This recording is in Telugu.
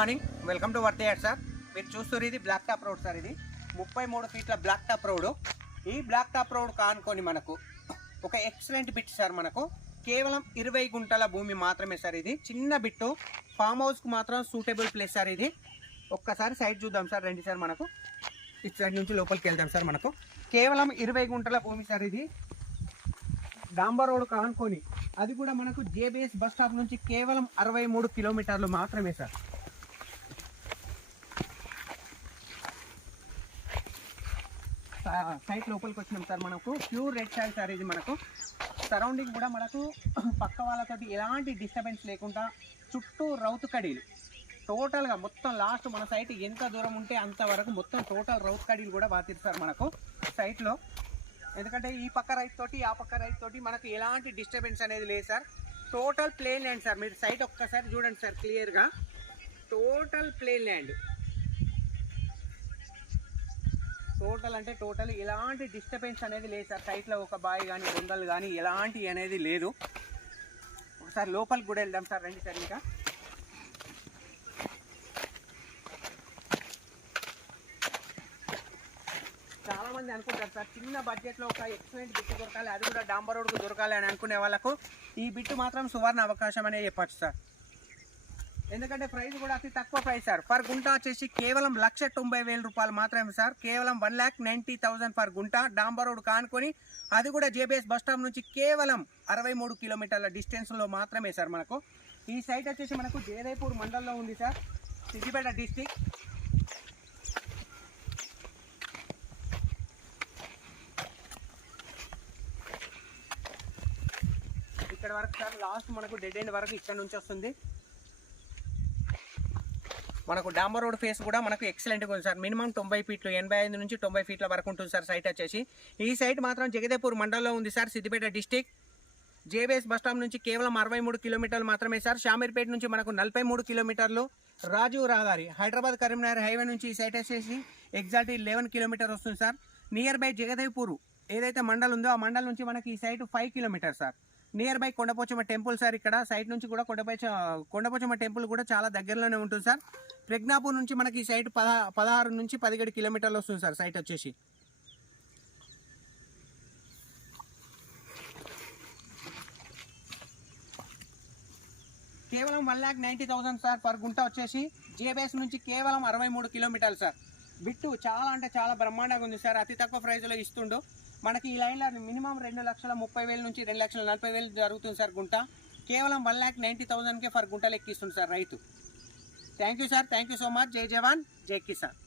Morning, welcome to worth add sir. మీరు చూస్తారు ఇది బ్లాక్ టాప్ రోడ్ సార్. ఇది 33 ఫీట్ల బ్లాక్ టాప్ రోడ్. ఈ బ్లాక్ టాప్ రోడ్ కానుకొని మనకు ఒక ఎక్సలెంట్ బిట్ సార్. మనకు కేవలం 20 గుంటల భూమి మాత్రమే సార్. ఇది చిన్న బిట్టు, ఫామ్ హౌస్కు మాత్రం సూటబుల్ ప్లేస్ సార్. ఇది ఒక్కసారి సైడ్ చూద్దాం సార్. రండి సార్, మనకు ఇటు సైడ్ నుంచి లోపలికి వెళ్దాం సార్. మనకు కేవలం 20 గుంటల భూమి సార్. ఇది డాంబర్ రోడ్ కానుకొని, అది కూడా మనకు జేబీఎస్ బస్ స్టాప్ నుంచి కేవలం 63 కిలోమీటర్లు మాత్రమే సార్. సైట్ లోపలికి వచ్చినాం సార్. మనకు ప్యూర్ రెడ్ సాయిల్ సార్. ఇది మనకు సరౌండింగ్ కూడా మనకు పక్క వాళ్ళతోటి ఎలాంటి డిస్టర్బెన్స్ లేకుండా చుట్టూ రౌతు కడీలు టోటల్గా మొత్తం లాస్ట్ మన సైట్ ఎంత దూరం ఉంటే అంతవరకు మొత్తం టోటల్ రౌతు కడీలు కూడా బాతిరు సార్ మనకు సైట్లో. ఎందుకంటే ఈ పక్క రైతు తోటి ఆ పక్క రైతు తోటి మనకు ఎలాంటి డిస్టర్బెన్స్ అనేది లేదు sir. Total plain land sir. మీరు సైట్ ఒక్కసారి చూడండి సార్ క్లియర్గా. టోటల్ ప్లేన్ ల్యాండ్, టోటల్ అంటే టోటల్ ఎలాంటి డిస్టర్బెన్స్ అనేది లేదు సార్. సైట్లో ఒక బాయ్ కానీ బొందలు కానీ ఎలాంటి అనేది లేదు. ఒకసారి లోపలికి కూడా వెళ్దాం సార్. రండి సార్. ఇంకా చాలామంది అనుకుంటారు సార్, చిన్న బడ్జెట్లో ఒక ఎక్సలెంట్ బిట్టు దొరకాలి, అది కూడా డాంబర్ రోడ్కు దొరకాలి అని అనుకునే వాళ్ళకు ఈ బిట్టు మాత్రం సువర్ణ అవకాశం అనే చెప్పచ్చు సార్. ఎందుకంటే ప్రైస్ కూడా అతి తక్కువ ప్రైస్ సార్. పర్ గుంట వచ్చేసి కేవలం 1,90,000 రూపాయలు మాత్రమే సార్. కేవలం 1,90,000 పర్ గుంట. డాంబర్ రోడ్ కానుకొని, అది కూడా జేబీఎస్ బస్ స్టాప్ నుంచి కేవలం 63 కిలోమీటర్ల డిస్టెన్స్లో మాత్రమే సార్. మనకు ఈ సైట్ వచ్చేసి మనకు జయదేపూర్ మండలంలో ఉంది సార్, సిద్దిపేట డిస్టిక్. ఇక్కడ వరకు సార్ లాస్ట్ మనకు డెడ్ ఎండ్ వరకు ఇక్కడ నుంచి వస్తుంది. మనకు డాంబర్ రోడ్ ఫేస్ కూడా మనకు ఎక్సలెంట్గా ఉంది సార్. మినిమం 90 ఫీట్లు, 85 నుంచి 90 ఫీట్ల వరకు ఉంటుంది సార్ సైట్ వచ్చేసి. ఈ సైట్ మాత్రం జగదేపూర్ మండలంలో ఉంది sir, Siddipet district. JBS bus stop నుంచి కేవలం 63 కిలోమీటర్లు మాత్రమే సార్. షామీర్పేట నుంచి మనకు 43 కిలోమీటర్లు. రాజీవ్ రహదారి హైదరాబాద్ కరీంనగర్ హైవే నుంచి ఈ సైట్ వచ్చేసి ఎగ్జాక్ట్లీ 11 కిలోమీటర్ వస్తుంది సార్. నియర్ బై జగదేపూర్ ఏదైతే మండలం ఉందో ఆ మండలం నుంచి మనకి ఈ site 5 kilometer sir. Near by Kondapochamma temple sir. ఇక్కడ సైట్ నుంచి కూడా కొండపోచమ్మ టెంపుల్ కూడా చాలా దగ్గరలోనే ఉంటుంది సార్. ప్రజ్ఞాపూర్ నుంచి మనకి ఈ సైట్ 16 నుంచి 17 కిలోమీటర్లు వస్తుంది సార్ సైట్ వచ్చేసి. కేవలం 1,90,000 సార్ పర్ గుంట వచ్చేసి. జేబీఎస్ నుంచి కేవలం 63 కిలోమీటర్లు సార్. బిట్టు చాలా అంటే చాలా బ్రహ్మాండంగా ఉంది సార్. అతి తక్కువ ప్రైస్లో ఇస్తుండు. మనకి ఈ లైన్లో మినిమం 2,30,000 నుంచి 2,40,000 జరుగుతుంది సార్ గుంట. కేవలం 1,90,000కే పర్ గుంట లెక్కిస్తుంది సార్ రైతు. Thank you sir. Thank you so much. జై జవాన్, జై కిసాన్.